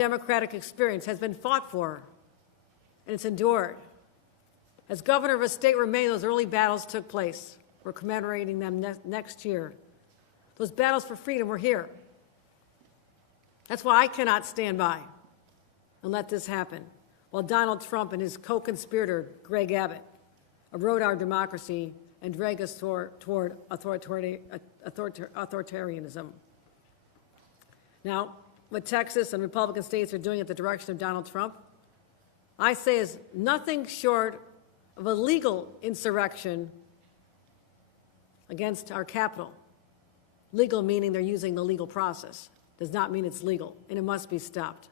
democratic experience has been fought for, and it's endured. As governor of a state where many of those early battles took place, we're commemorating them next year. Those battles for freedom were here. That's why I cannot stand by and let this happen, while Donald Trump and his co-conspirator, Greg Abbott, erode our democracy and drag us toward authoritarianism. Now, what Texas and Republican states are doing at the direction of Donald Trump, I say is nothing short of a legal insurrection against our capital. Legal meaning they're using the legal process. Does not mean it's legal, and it must be stopped.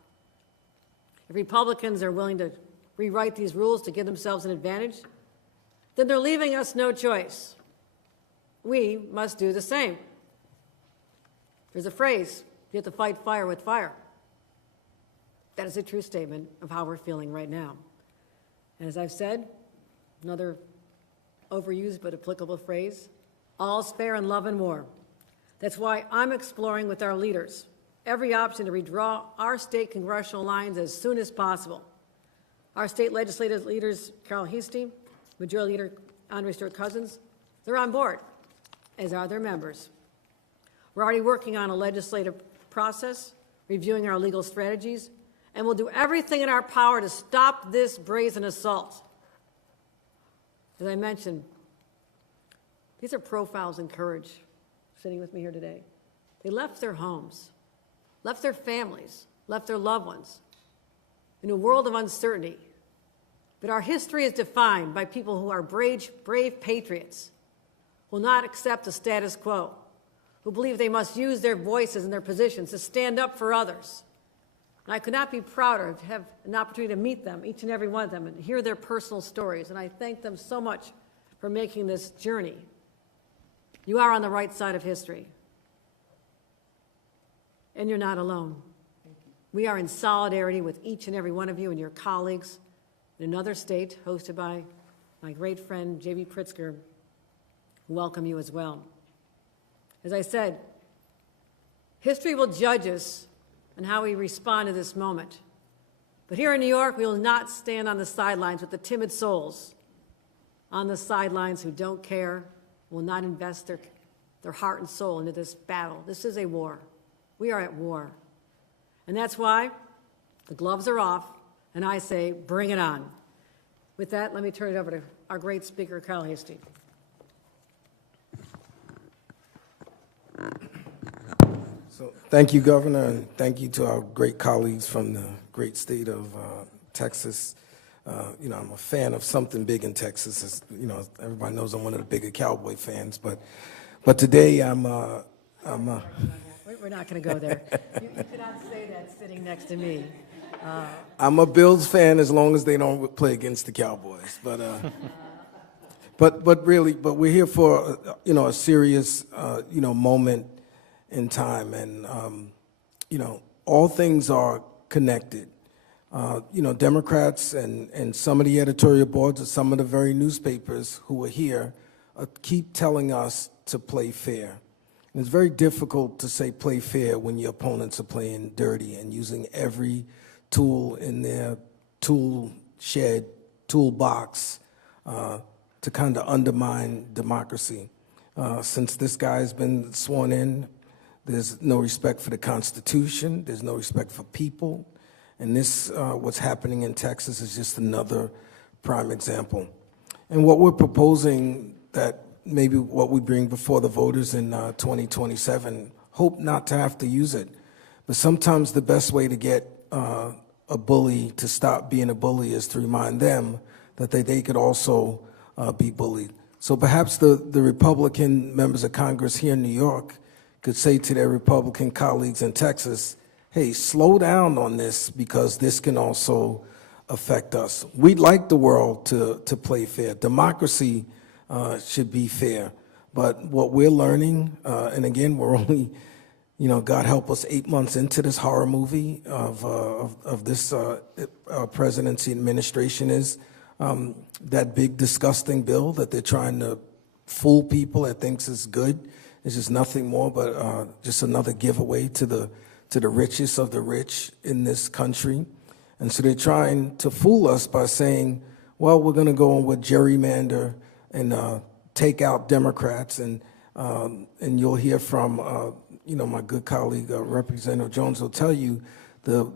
If Republicans are willing to rewrite these rules to give themselves an advantage, then they're leaving us no choice. We must do the same. There's a phrase, you have to fight fire with fire. That is a true statement of how we're feeling right now. And as I've said, another overused but applicable phrase, all's fair in love and war. That's why I'm exploring with our leaders every option to redraw our state congressional lines as soon as possible. Our state legislative leaders, Carol Heastie, Majority Leader Andre Stewart-Cousins, they're on board, as are their members. We're already working on a legislative process, reviewing our legal strategies, and we'll do everything in our power to stop this brazen assault. As I mentioned, these are profiles in courage sitting with me here today. They left their homes, left their families, left their loved ones in a world of uncertainty. But our history is defined by people who are brave patriots, who will not accept the status quo, who believe they must use their voices and their positions to stand up for others. And I could not be prouder to have an opportunity to meet them, each and every one of them, and hear their personal stories. And I thank them so much for making this journey. You are on the right side of history. And you're not alone. We are in solidarity with each and every one of you and your colleagues in another state hosted by my great friend, J.B. Pritzker, who welcome you as well. As I said, history will judge us on how we respond to this moment. But here in New York, we will not stand on the sidelines with the timid souls on the sidelines who don't care, will not invest their heart and soul into this battle. This is a war. We are at war. And that's why the gloves are off, and I say, bring it on. With that, let me turn it over to our great speaker, Carol Heastie. So thank you, Governor, and thank you to our great colleagues from the great state of Texas. You know, I'm a fan of something big in Texas. As, you know, everybody knows I'm one of the bigger Cowboy fans, but today I'm We're not going to go there. You cannot say that sitting next to me. I'm a Bills fan as long as they don't play against the Cowboys. But we're here for you know, a serious you know, moment in time, and you know, all things are connected. You know, Democrats and some of the editorial boards of some of the very newspapers who are here keep telling us to play fair. And it's very difficult to say play fair when your opponents are playing dirty and using every tool in their tool shed, toolbox to kind of undermine democracy. Since this guy has been sworn in, there's no respect for the Constitution, there's no respect for people, and this, what's happening in Texas is just another prime example. And what we're proposing, that maybe what we bring before the voters in 2027, hope not to have to use it, but sometimes the best way to get a bully to stop being a bully is to remind them that they could also be bullied. So perhaps the Republican members of Congress here in New York could say to their Republican colleagues in Texas, hey, slow down on this because this can also affect us. We'd like the world to play fair. Democracy should be fair. But what we're learning, and again, we're only, you know, God help us, 8 months into this horror movie of this presidency administration, is that big disgusting bill that they're trying to fool people that thinks is good. It's just nothing more but just another giveaway to the to the richest of the rich in this country. And so they're trying to fool us by saying, well, we're going to go on with gerrymander and take out Democrats. And you'll hear from, my good colleague, Representative Jones will tell you the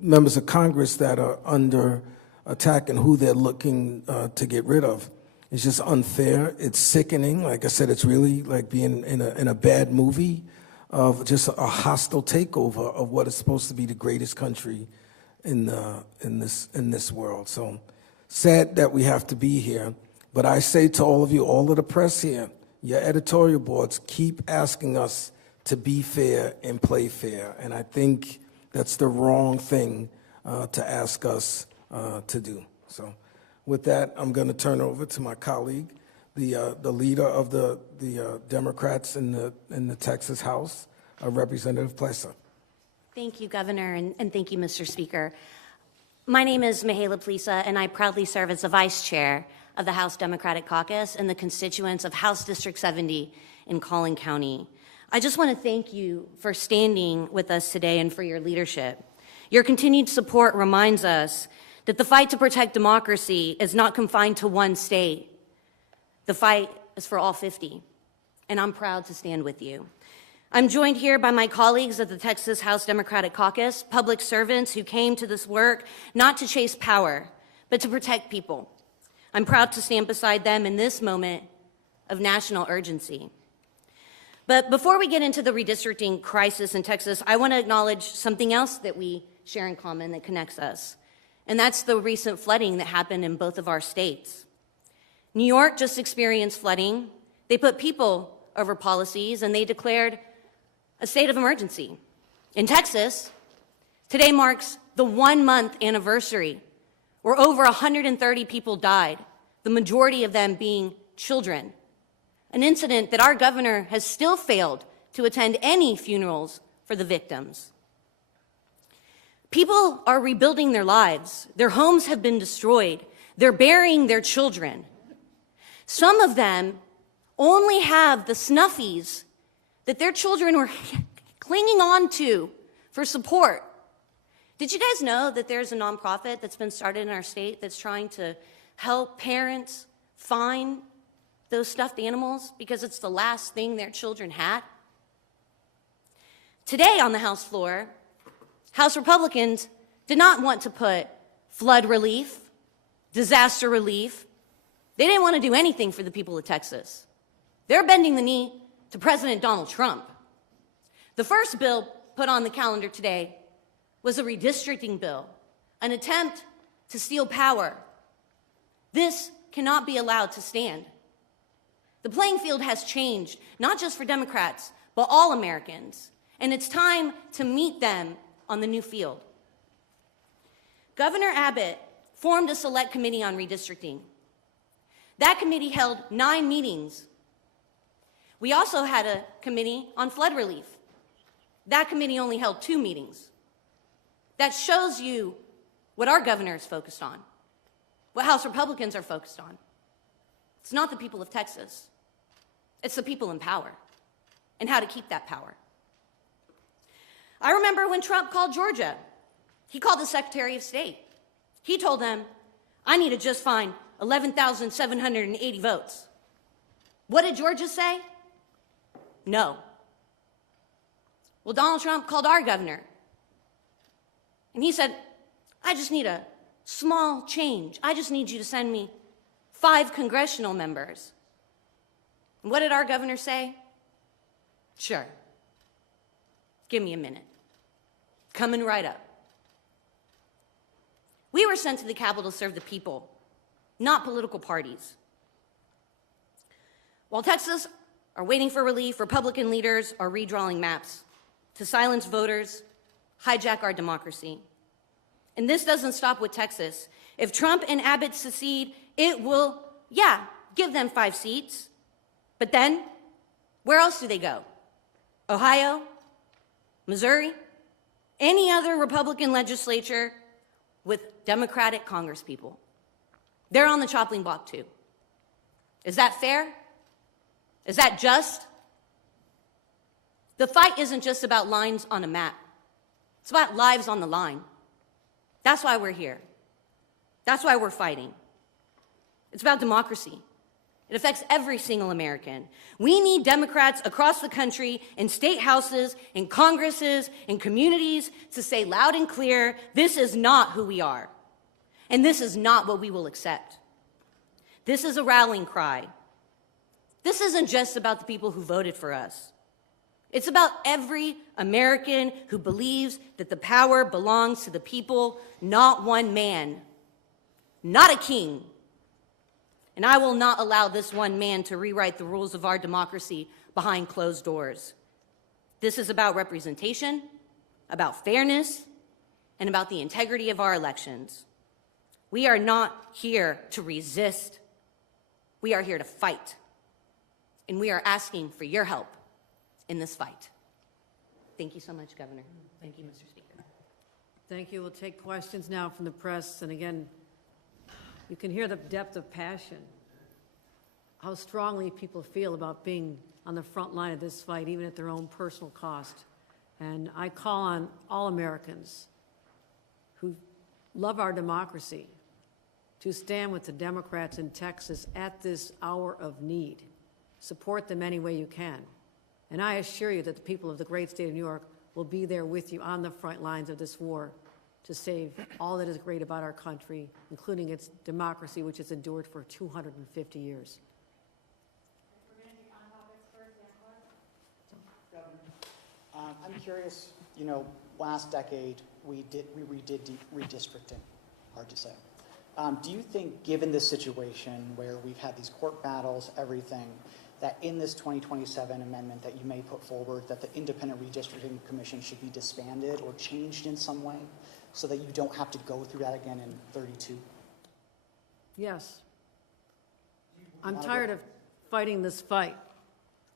members of Congress that are under attack and who they're looking to get rid of. It's just unfair. It's sickening. Like I said, it's really like being in a bad movie of just a hostile takeover of what is supposed to be the greatest country in this world. So sad that we have to be here. But I say to all of you, all of the press here, your editorial boards, keep asking us to be fair and play fair. And I think that's the wrong thing to ask us to do. So with that, I'm going to turn over to my colleague, the leader of the Democrats in the Texas House, Representative Plessa. Thank you, Governor, and thank you, Mr. Speaker. My name is Mihaela Plessa, and I proudly serve as the Vice Chair of the House Democratic Caucus and the constituents of House District 70 in Collin County. I just want to thank you for standing with us today and for your leadership. Your continued support reminds us that the fight to protect democracy is not confined to one state. The fight is for all 50, and I'm proud to stand with you. I'm joined here by my colleagues at the Texas House Democratic Caucus, public servants who came to this work not to chase power, but to protect people. I'm proud to stand beside them in this moment of national urgency. But before we get into the redistricting crisis in Texas, I want to acknowledge something else that we share in common that connects us, and that's the recent flooding that happened in both of our states. New York just experienced flooding. They put people over policies, and they declared a state of emergency. In Texas, today marks the 1-month anniversary where over 130 people died, the majority of them being children. An incident that our governor has still failed to attend any funerals for the victims. People are rebuilding their lives. Their homes have been destroyed. They're burying their children. Some of them only have the snuffies that their children were clinging on to for support. Did you guys know that there's a nonprofit that's been started in our state that's trying to help parents find those stuffed animals because it's the last thing their children had? Today on the House floor, House Republicans did not want to put flood relief, disaster relief. They didn't want to do anything for the people of Texas. They're bending the knee to President Donald Trump. The first bill put on the calendar today was a redistricting bill, an attempt to steal power. This cannot be allowed to stand. The playing field has changed, not just for Democrats, but all Americans, and it's time to meet them on the new field. Governor Abbott formed a select committee on redistricting. That committee held 9 meetings. We also had a committee on flood relief. That committee only held 2 meetings. That shows you what our governor is focused on, what House Republicans are focused on. It's not the people of Texas. It's the people in power and how to keep that power. I remember when Trump called Georgia. He called the Secretary of State. He told them, I need to just find 11,780 votes. What did Georgia say? No. Well, Donald Trump called our governor, and he said, I just need a small change. I just need you to send me 5 congressional members. And what did our governor say? Sure. Give me a minute. Coming right up. We were sent to the Capitol to serve the people, not political parties. While Texas are waiting for relief, Republican leaders are redrawing maps to silence voters, hijack our democracy. And this doesn't stop with Texas. If Trump and Abbott secede, it will, give them 5 seats. But then, where else do they go? Ohio? Missouri? Any other Republican legislature with Democratic congresspeople? They're on the chopping block too. Is that fair? Is that just? The fight isn't just about lines on a map. It's about lives on the line. That's why we're here. That's why we're fighting. It's about democracy. It affects every single American. We need Democrats across the country, in state houses, in Congresses, in communities, to say loud and clear, this is not who we are. And this is not what we will accept. This is a rallying cry. This isn't just about the people who voted for us. It's about every American who believes that the power belongs to the people, not one man, not a king. And I will not allow this one man to rewrite the rules of our democracy behind closed doors. This is about representation, about fairness, and about the integrity of our elections. We are not here to resist. We are here to fight. And we are asking for your help in this fight. Thank you so much, Governor. Thank you, Mr. Speaker. Thank you. We'll take questions now from the press. And again, you can hear the depth of passion, how strongly people feel about being on the front line of this fight, even at their own personal cost. And I call on all Americans who love our democracy to stand with the Democrats in Texas at this hour of need. Support them any way you can. And I assure you that the people of the great state of New York will be there with you on the front lines of this war to save all that is great about our country, including its democracy, which has endured for 250 years. I'm curious, you know, last decade we redid redistricting, hard to say. Do you think, given this situation where we've had these court battles, everything, that in this 2027 amendment that you may put forward, that the Independent Redistricting Commission should be disbanded or changed in some way so that you don't have to go through that again in 32? Yes. I'm tired of fighting this fight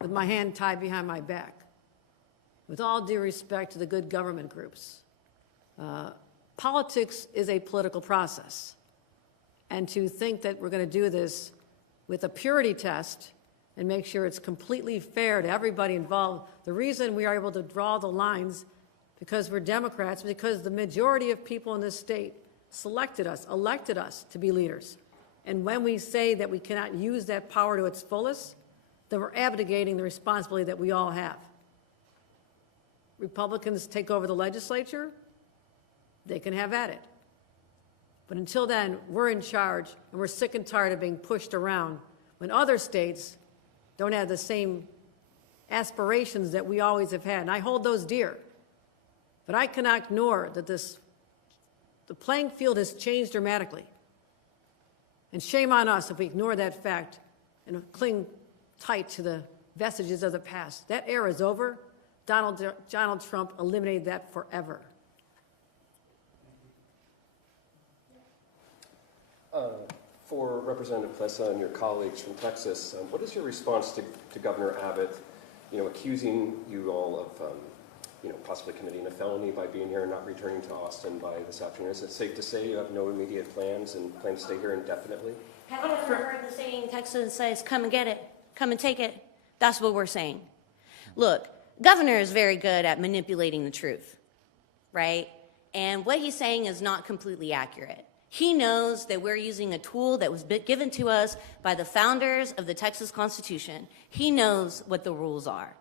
with my hand tied behind my back. With all due respect to the good government groups, politics is a political process. And to think that we're going to do this with a purity test and make sure it's completely fair to everybody involved, the reason we are able to draw the lines because we're Democrats, because the majority of people in this state selected us, elected us to be leaders. And when we say that we cannot use that power to its fullest, then we're abdicating the responsibility that we all have. Republicans take over the legislature, they can have at it. But until then, we're in charge, and we're sick and tired of being pushed around when other states don't have the same aspirations that we always have had. And I hold those dear. But I cannot ignore that the playing field has changed dramatically. And shame on us if we ignore that fact and cling tight to the vestiges of the past. That era is over. Donald Trump eliminated that forever. For Representative Plessa and your colleagues from Texas, what is your response to Governor Abbott, accusing you all of, possibly committing a felony by being here and not returning to Austin by this afternoon? Is it safe to say you have no immediate plans and plan to stay here indefinitely? Have you ever heard the saying, Texas says, come and get it, come and take it? That's what we're saying. Look, Governor is very good at manipulating the truth, right? And what he's saying is not completely accurate. He knows that we're using a tool that was given to us by the founders of the Texas Constitution. He knows what the rules are.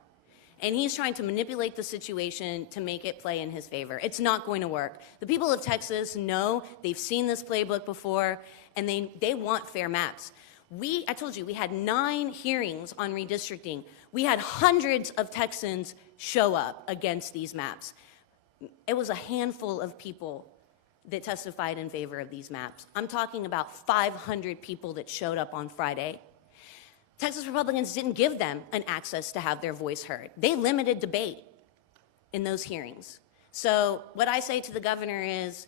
And he's trying to manipulate the situation to make it play in his favor. It's not going to work. The people of Texas know, they've seen this playbook before, and they want fair maps. I told you, we had 9 hearings on redistricting. We had hundreds of Texans show up against these maps. It was a handful of people that testified in favor of these maps. I'm talking about 500 people that showed up on Friday. Texas Republicans didn't give them an access to have their voice heard. They limited debate in those hearings. So what I say to the governor is,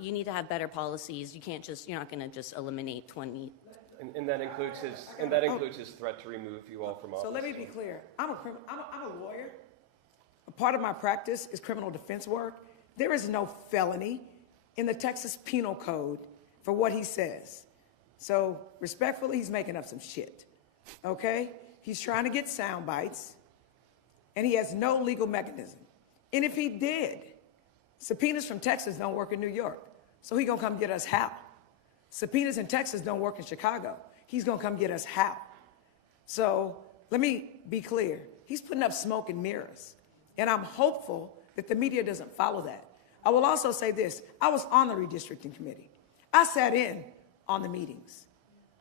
you need to have better policies. You're not going to just eliminate 20. And that includes his threat to remove you all from office. So let me be clear. I'm a lawyer. A part of my practice is criminal defense work. There is no felony in the Texas Penal Code for what he says. So respectfully, he's making up some shit, okay? He's trying to get sound bites, and he has no legal mechanism. And if he did, subpoenas from Texas don't work in New York, so he's gonna come get us how? Subpoenas in Texas don't work in Chicago. He's gonna come get us how? So let me be clear. He's putting up smoke and mirrors, and I'm hopeful that the media doesn't follow that. I will also say this. I was on the redistricting committee. I sat in on the meetings.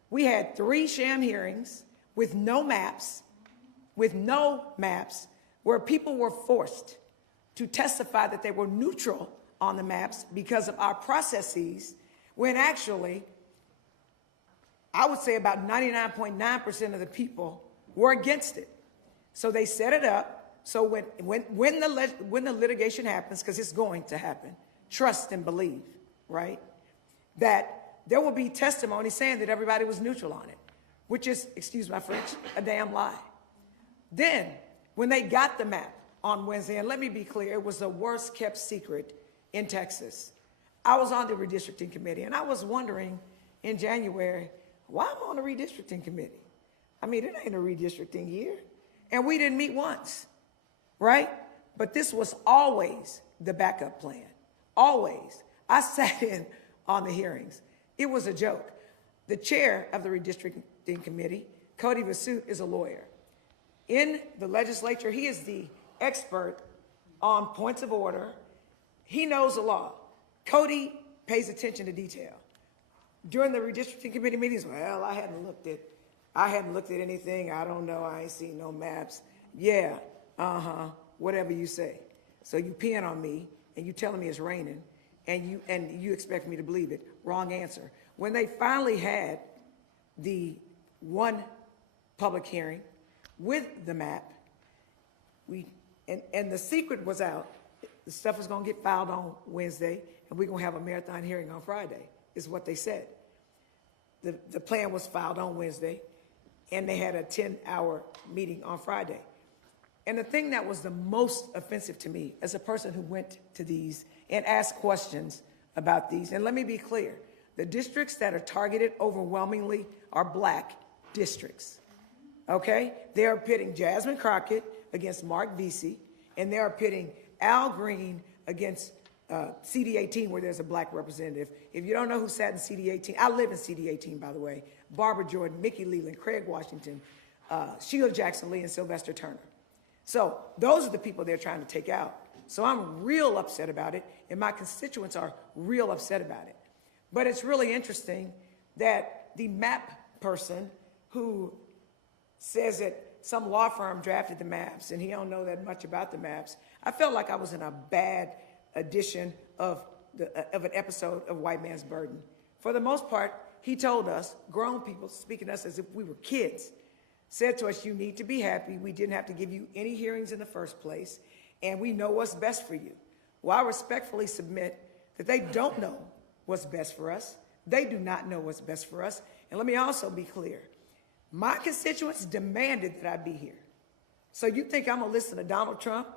We had 3 sham hearings with no maps, where people were forced to testify that they were neutral on the maps because of our processes, when actually, I would say about 99.9% of the people were against it. So they set it up, so when the litigation happens, because it's going to happen, trust and believe, right? That there will be testimony saying that everybody was neutral on it, which is, excuse my French, a damn lie. Then, when they got the map on Wednesday, and let me be clear, it was the worst kept secret in Texas. I was on the redistricting committee, and I was wondering in January, why am I on the redistricting committee? I mean, it ain't a redistricting year. And we didn't meet once, right? But this was always the backup plan, always. I sat in on the hearings. It was a joke. The chair of the redistricting committee, Cody Vasut, is a lawyer. In the legislature, he is the expert on points of order. He knows the law. Cody pays attention to detail. During the redistricting committee meetings, well, I hadn't looked at anything. I don't know. I ain't seen no maps. Yeah, whatever you say. So you peeing on me and you telling me it's raining and you expect me to believe it. Wrong answer. When they finally had the one public hearing with the map, and the secret was out. The stuff was going to get filed on Wednesday, and we're going to have a marathon hearing on Friday, is what they said. The plan was filed on Wednesday, and they had a 10-hour meeting on Friday. And the thing that was the most offensive to me as a person who went to these and asked questions about these, and let me be clear, the districts that are targeted overwhelmingly are black districts, okay? They are pitting Jasmine Crockett against Mark Vesey, and they are pitting Al Green against CD18, where there's a black representative. If you don't know who sat in CD18, I live in CD18, by the way, Barbara Jordan, Mickey Leland, Craig Washington, Sheila Jackson Lee, and Sylvester Turner. So those are the people they're trying to take out. So I'm real upset about it, and my constituents are real upset about it. But it's really interesting that the map person who says that some law firm drafted the maps and he don't know that much about the maps, I felt like I was in a bad edition of an episode of White Man's Burden. For the most part, he told us, grown people, speaking to us as if we were kids, said to us, you need to be happy. We didn't have to give you any hearings in the first place, and we know what's best for you. Well, I respectfully submit that they don't know what's best for us. They do not know what's best for us. And let me also be clear. My constituents demanded that I be here. So you think I'm gonna listen to Donald Trump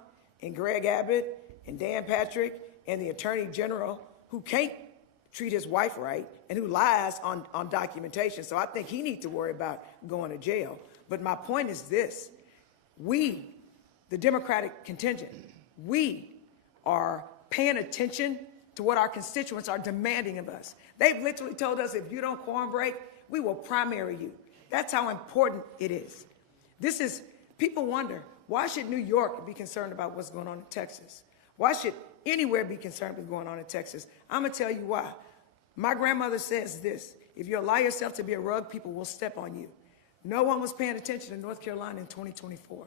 and Greg Abbott and Dan Patrick and the Attorney General who can't treat his wife right and who lies on documentation? So I think he needs to worry about going to jail. But my point is this: we, the Democratic contingent, we are paying attention to what our constituents are demanding of us. They've literally told us, if you don't quorum break, we will primary you. That's how important it is. This is, people wonder, why should New York be concerned about what's going on in Texas? Why should anywhere be concerned with what's going on in Texas? I'm gonna tell you why. My grandmother says this: if you allow yourself to be a rug, people will step on you. No one was paying attention in North Carolina in 2024.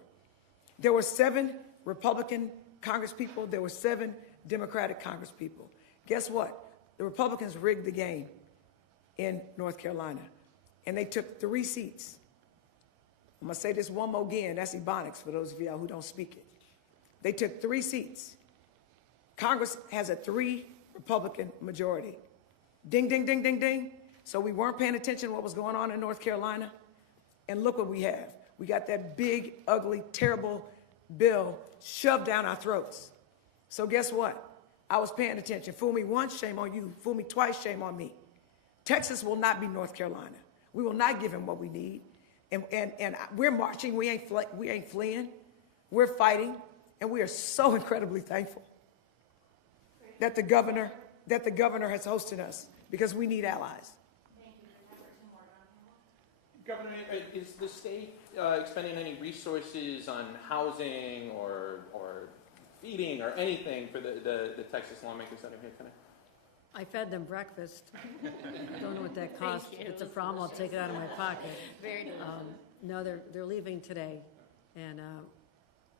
There were 7 Republican congresspeople, there were 7 Democratic congresspeople. Guess what? The Republicans rigged the game in North Carolina, and they took 3 seats. I'm gonna say this one more again, that's Ebonics for those of y'all who don't speak it. They took 3 seats. Congress has a 3 Republican majority. Ding, ding, ding, ding, ding. So we weren't paying attention to what was going on in North Carolina, and look what we have. We got that big, ugly, terrible bill shoved down our throats. So guess what? I was paying attention. Fool me once, shame on you. Fool me twice, shame on me. Texas will not be North Carolina. We will not give him what we need. And we're marching, we ain't fleeing. We're fighting, and we are so incredibly thankful that the governor has hosted us, because we need allies. Governor, is the state expending any resources on housing or feeding or anything for the Texas lawmakers that are here tonight? I fed them breakfast. I don't know what that cost. If it's a problem, I'll take it out of my pocket. Very delicious. No, they're leaving today. And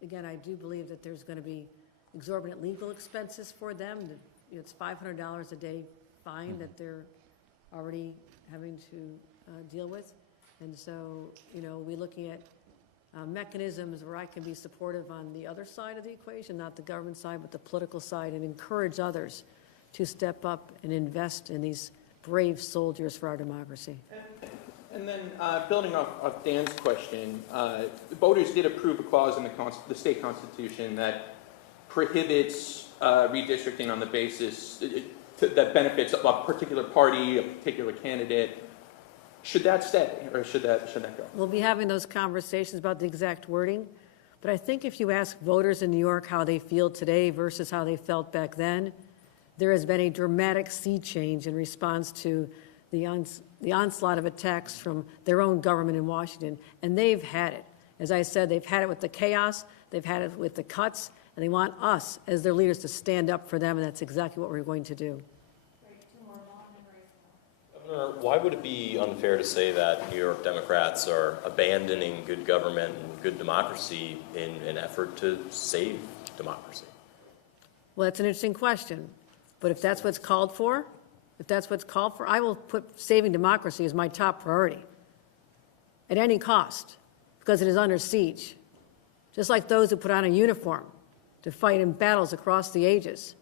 again, I do believe that there's going to be exorbitant legal expenses for them. It's $500 a day fine that they're already having to deal with. And so, we're looking at mechanisms where I can be supportive on the other side of the equation, not the government side, but the political side, and encourage others to step up and invest in these brave soldiers for our democracy. And then building off Dan's question, voters did approve a clause in the state constitution that prohibits redistricting on the basis that benefits a particular party, a particular candidate. Should that stay, or should that go? We'll be having those conversations about the exact wording, but I think if you ask voters in New York how they feel today versus how they felt back then, there has been a dramatic sea change in response to the onslaught of attacks from their own government in Washington, and they've had it. As I said, they've had it with the chaos, they've had it with the cuts, and they want us as their leaders to stand up for them, and that's exactly what we're going to do. Governor, why would it be unfair to say that New York Democrats are abandoning good government and good democracy in an effort to save democracy? Well, that's an interesting question. But if that's what's called for, I will put saving democracy as my top priority at any cost, because it is under siege. Just like those who put on a uniform to fight in battles across the ages.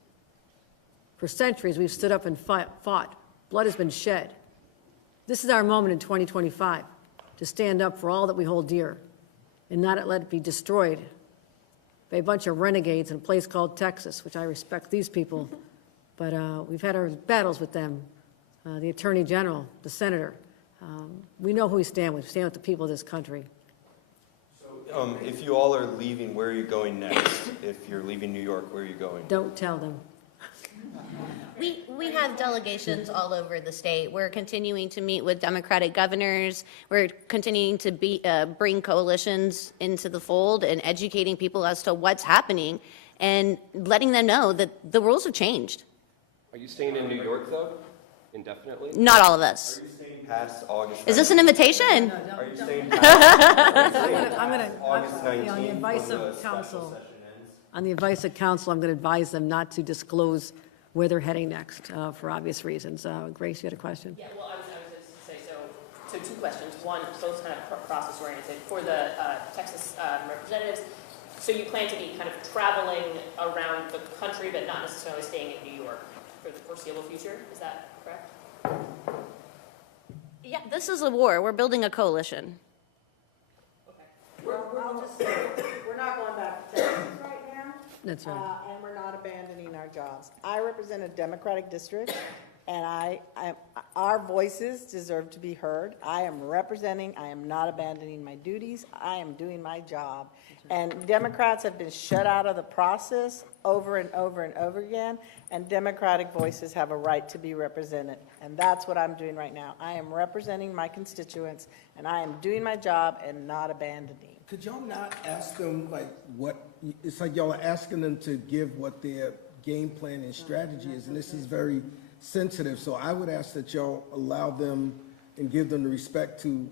For centuries, we've stood up and fought. Blood has been shed. This is our moment in 2025 to stand up for all that we hold dear and not let it be destroyed by a bunch of renegades in a place called Texas, which I respect these people. But we've had our battles with them, the Attorney General, the Senator. We know who we stand with. We stand with the people of this country. So, if you all are leaving, where are you going next? If you're leaving New York, where are you going? Don't tell them. We have delegations all over the state. We're continuing to meet with Democratic governors. We're continuing to bring coalitions into the fold and educating people as to what's happening and letting them know that the rules have changed. Are you staying in New York, though, indefinitely? Not all of us. Are you staying past August 19th? Is this an invitation? Are you staying past I'm going August to, 19th? on the advice when the of special counsel, session ends? on the advice of counsel, I'm going to advise them not to disclose where they're heading next for obvious reasons. Grace, you had a question? Yeah, well, I was just going to say, so two questions. One, both kind of process-oriented. For the Texas representatives, so you plan to be kind of traveling around the country, but not necessarily staying in New York for the foreseeable future? Is that correct? Yeah, this is a war. We're building a coalition. Okay. I'll just say, we're not going back to Texas right now. That's right. And we're not abandoning our jobs. I represent a Democratic district, and our voices deserve to be heard. I am not abandoning my duties. I am doing my job. And Democrats have been shut out of the process over and over and over again, and Democratic voices have a right to be represented. And that's what I'm doing right now. I am representing my constituents, and I am doing my job and not abandoning. Could y'all not ask them, like, it's like y'all are asking them to give what their game plan and strategy is, and this is very sensitive, so I would ask that y'all allow them and give them the respect to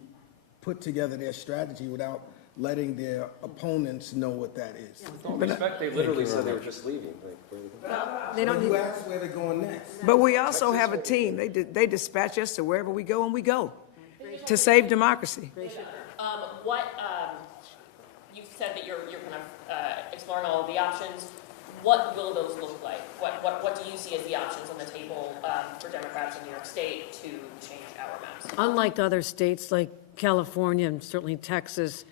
put together their strategy without letting their opponents know what that is. With all respect, they literally said they were just leaving. They don't You need, ask where they're going next. But we also have a team. They dispatch us to wherever we go, and we go to save democracy. You said that you're kind of exploring all of the options. What will those look like? What do you see as the options on the table for Democrats in New York State to change our maps? unlike other states like California and certainly Texas,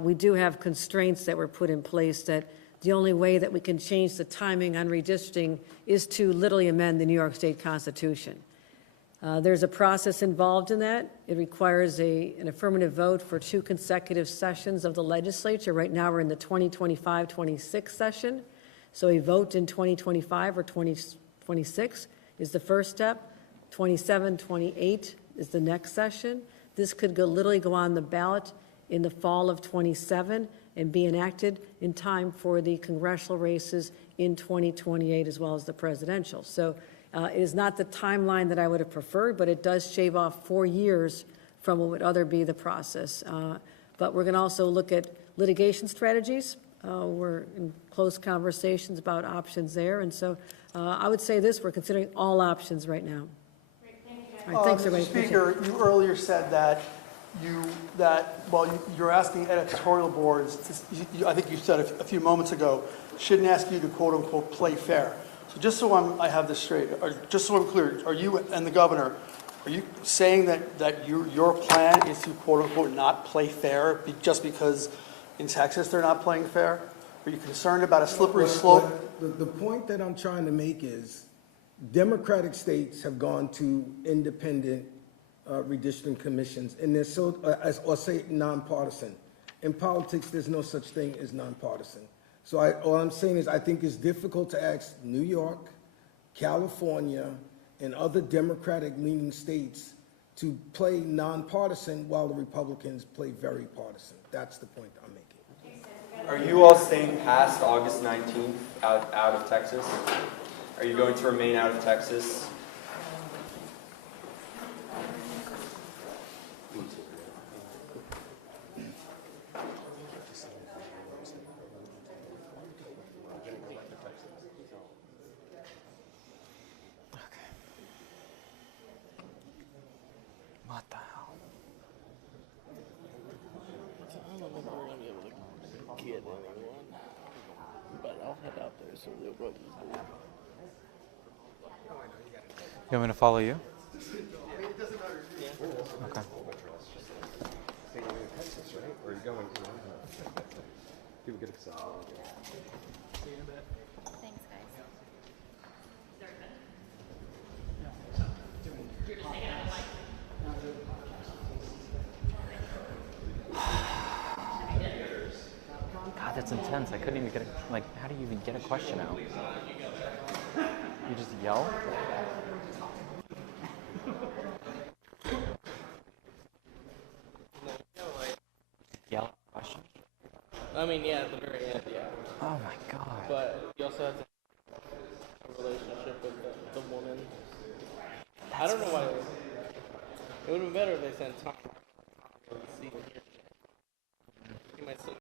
we do have constraints that were put in place that the only way that we can change the timing on redistricting is to literally amend the New York State Constitution. There's a process involved in that. It requires an affirmative vote for 2 consecutive sessions of the legislature. Right now, we're in the 2025-26 session. So a vote in 2025 or 2026 is the first step. 27, 28 is the next session. This could literally go on the ballot in the fall of 27 and be enacted in time for the congressional races in 2028 as well as the presidential. So it is not the timeline that I would have preferred, but it does shave off 4 years from what would other be the process. But we're going to also look at litigation strategies. We're in close conversations about options there. And so I would say this, we're considering all options right now. Great, thank you, guys. All right, thanks, Mr. everybody. Speaker, you earlier said that you're asking editorial boards, I think you said a few moments ago, shouldn't ask you to quote-unquote play fair. So just so I have this straight, or just so I'm clear, are you and the governor, are you saying that your plan is to quote-unquote not play fair just because in Texas they're not playing fair? Are you concerned about a slippery slope? The point that I'm trying to make is Democratic states have gone to independent redistricting commissions, and they're so, or say nonpartisan. In politics, there's no such thing as nonpartisan. So all I'm saying is I think it's difficult to ask New York, California, and other Democratic-leaning states to play nonpartisan while the Republicans play very partisan. That's the point I'm making. Are you all staying past August 19th out of Texas? Are you going to remain out of Texas? What the hell? I don't think we're gonna be able to get anyone, but I'll head out there so they'll probably do it. You want me to follow you? Okay. Where are you going? People get excited. Thanks, guys. God, that's intense. I couldn't even get a, like, how do you even get a question out? You just yell? Yell a question? I mean, yeah, at the very end, yeah. Oh my God. But you also have to have a relationship with the woman. I don't know why. It would have been better if they sent Tom. See, he might still